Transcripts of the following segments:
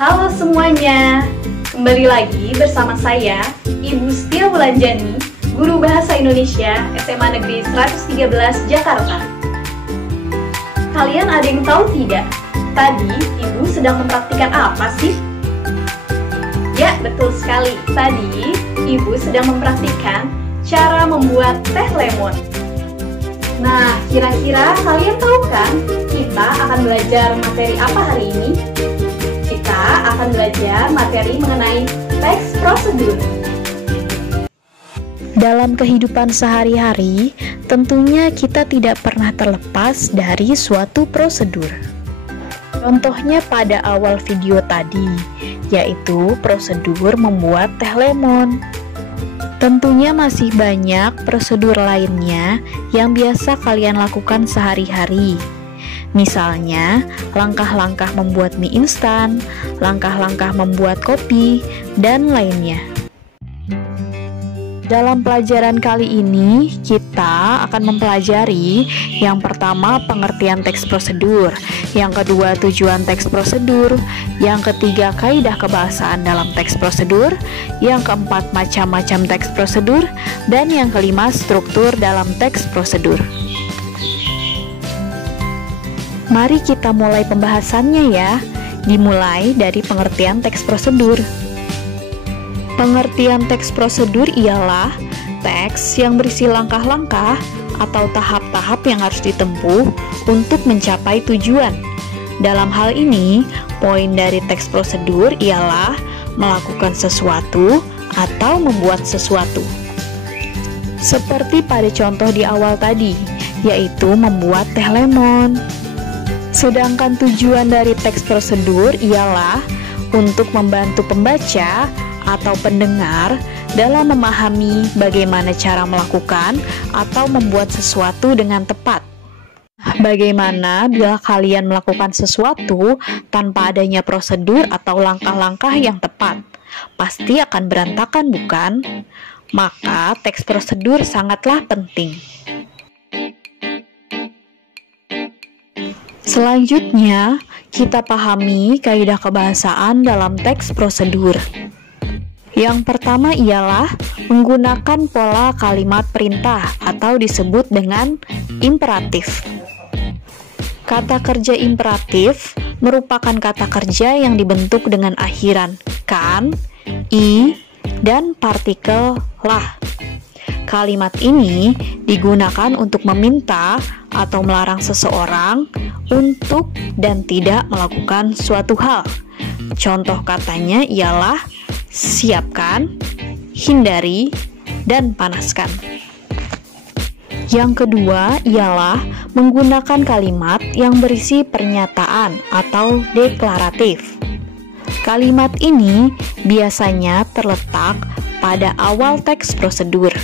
Halo semuanya, kembali lagi bersama saya, Ibu Setia Wulanjani, Guru Bahasa Indonesia SMA Negeri 113 Jakarta. Kalian ada yang tahu tidak? Tadi Ibu sedang mempraktikkan apa sih? Ya, betul sekali. Tadi Ibu sedang mempraktikkan cara membuat teh lemon. Nah, kira-kira kalian tahu kan kita akan belajar materi apa hari ini? Kita akan belajar materi mengenai teks prosedur. Dalam kehidupan sehari-hari, tentunya kita tidak pernah terlepas dari suatu prosedur. Contohnya pada awal video tadi, yaitu prosedur membuat teh lemon. Tentunya masih banyak prosedur lainnya yang biasa kalian lakukan sehari-hari. Misalnya, langkah-langkah membuat mie instan, langkah-langkah membuat kopi, dan lainnya. Dalam pelajaran kali ini, kita akan mempelajari yang pertama pengertian teks prosedur, yang kedua tujuan teks prosedur, yang ketiga kaidah kebahasaan dalam teks prosedur, yang keempat macam-macam teks prosedur, dan yang kelima struktur dalam teks prosedur. Mari kita mulai pembahasannya ya, dimulai dari pengertian teks prosedur. Pengertian teks prosedur ialah teks yang berisi langkah-langkah atau tahap-tahap yang harus ditempuh untuk mencapai tujuan. Dalam hal ini, poin dari teks prosedur ialah melakukan sesuatu atau membuat sesuatu. Seperti pada contoh di awal tadi, yaitu membuat teh lemon. Sedangkan tujuan dari teks prosedur ialah untuk membantu pembaca atau pendengar dalam memahami bagaimana cara melakukan atau membuat sesuatu dengan tepat. Bagaimana bila kalian melakukan sesuatu tanpa adanya prosedur atau langkah-langkah yang tepat? Pasti akan berantakan, bukan? Maka teks prosedur sangatlah penting. Selanjutnya, kita pahami kaidah kebahasaan dalam teks prosedur. Yang pertama ialah menggunakan pola kalimat perintah atau disebut dengan imperatif. Kata kerja imperatif merupakan kata kerja yang dibentuk dengan akhiran kan, i, dan partikel lah. Kalimat ini digunakan untuk meminta atau melarang seseorang untuk dan tidak melakukan suatu hal. Contoh katanya ialah siapkan, hindari, dan panaskan. Yang kedua ialah menggunakan kalimat yang berisi pernyataan atau deklaratif. Kalimat ini biasanya terletak pada awal teks prosedur.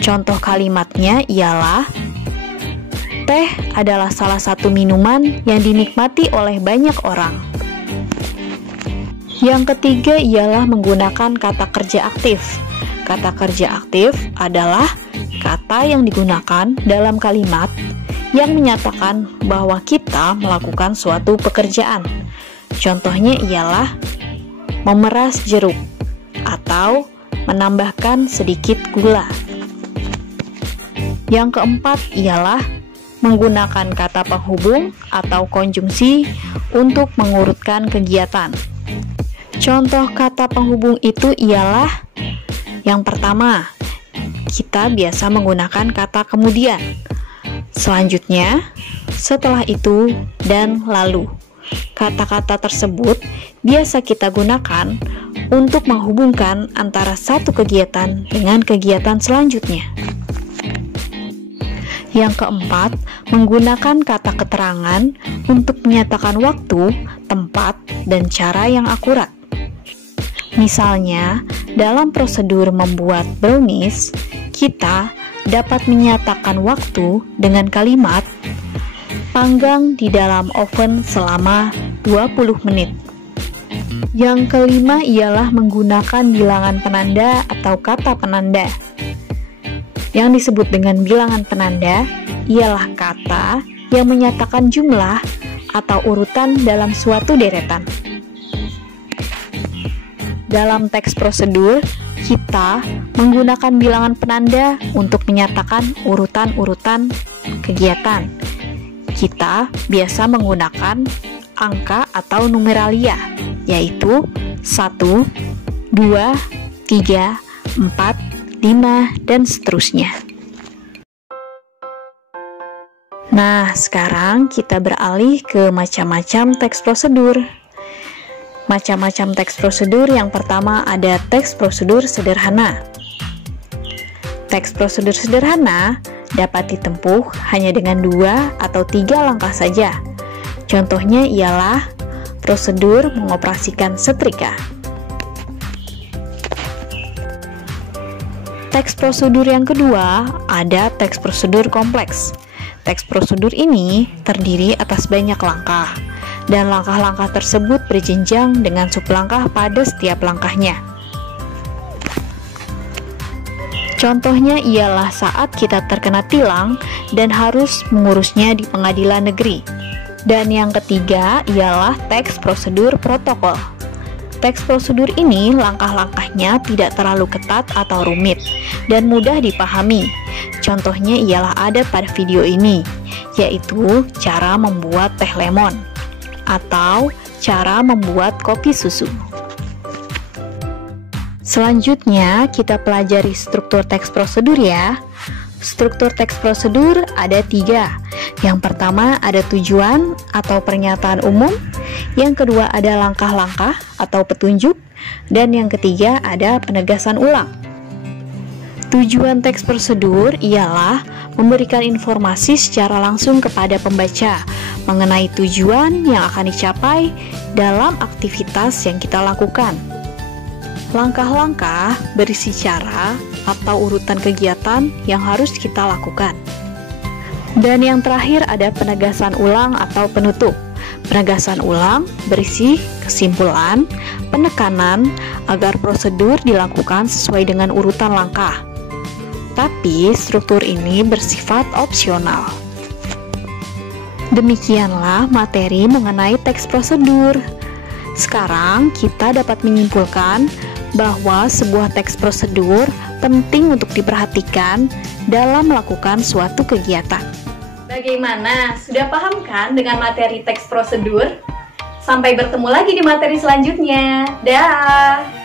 Contoh kalimatnya ialah teh adalah salah satu minuman yang dinikmati oleh banyak orang. Yang ketiga ialah menggunakan kata kerja aktif. Kata kerja aktif adalah kata yang digunakan dalam kalimat yang menyatakan bahwa kita melakukan suatu pekerjaan. Contohnya ialah memeras jeruk atau menambahkan sedikit gula. Yang keempat ialah menggunakan kata penghubung atau konjungsi untuk mengurutkan kegiatan. Contoh kata penghubung itu ialah yang pertama, kita biasa menggunakan kata kemudian. Selanjutnya, setelah itu, dan lalu. Kata-kata tersebut biasa kita gunakan untuk menghubungkan antara satu kegiatan dengan kegiatan selanjutnya. Yang keempat, menggunakan kata keterangan untuk menyatakan waktu, tempat, dan cara yang akurat. Misalnya, dalam prosedur membuat brownies, kita dapat menyatakan waktu dengan kalimat panggang di dalam oven selama 20 menit. Yang kelima ialah menggunakan bilangan penanda atau kata penanda. Yang disebut dengan bilangan penanda ialah kata yang menyatakan jumlah atau urutan dalam suatu deretan. Dalam teks prosedur, kita menggunakan bilangan penanda untuk menyatakan urutan-urutan kegiatan. Kita biasa menggunakan angka atau numeralia, yaitu 1, 2, 3, 4, 5, dan seterusnya. Nah, sekarang kita beralih ke macam-macam teks prosedur. Macam-macam teks prosedur yang pertama ada teks prosedur sederhana. Teks prosedur sederhana dapat ditempuh hanya dengan 2 atau 3 langkah saja. Contohnya ialah prosedur mengoperasikan setrika. Teks prosedur yang kedua ada teks prosedur kompleks. Teks prosedur ini terdiri atas banyak langkah, dan langkah-langkah tersebut berjenjang dengan sublangkah pada setiap langkahnya. Contohnya ialah saat kita terkena tilang dan harus mengurusnya di pengadilan negeri. Dan yang ketiga ialah teks prosedur protokol. Teks prosedur ini langkah-langkahnya tidak terlalu ketat atau rumit dan mudah dipahami. Contohnya ialah ada pada video ini, yaitu cara membuat teh lemon atau cara membuat kopi susu. Selanjutnya, kita pelajari struktur teks prosedur ya. Struktur teks prosedur ada 3. Yang pertama ada tujuan atau pernyataan umum. Yang kedua ada langkah-langkah atau petunjuk. Dan yang ketiga ada penegasan ulang. Tujuan teks prosedur ialah memberikan informasi secara langsung kepada pembaca mengenai tujuan yang akan dicapai dalam aktivitas yang kita lakukan. Langkah-langkah berisi cara atau urutan kegiatan yang harus kita lakukan. Dan yang terakhir ada penegasan ulang atau penutup. Penegasan ulang berisi kesimpulan, penekanan agar prosedur dilakukan sesuai dengan urutan langkah. Tapi struktur ini bersifat opsional. Demikianlah materi mengenai teks prosedur. Sekarang kita dapat menyimpulkan bahwa sebuah teks prosedur penting untuk diperhatikan dalam melakukan suatu kegiatan. Bagaimana? Sudah paham kan dengan materi teks prosedur? Sampai bertemu lagi di materi selanjutnya. Dah.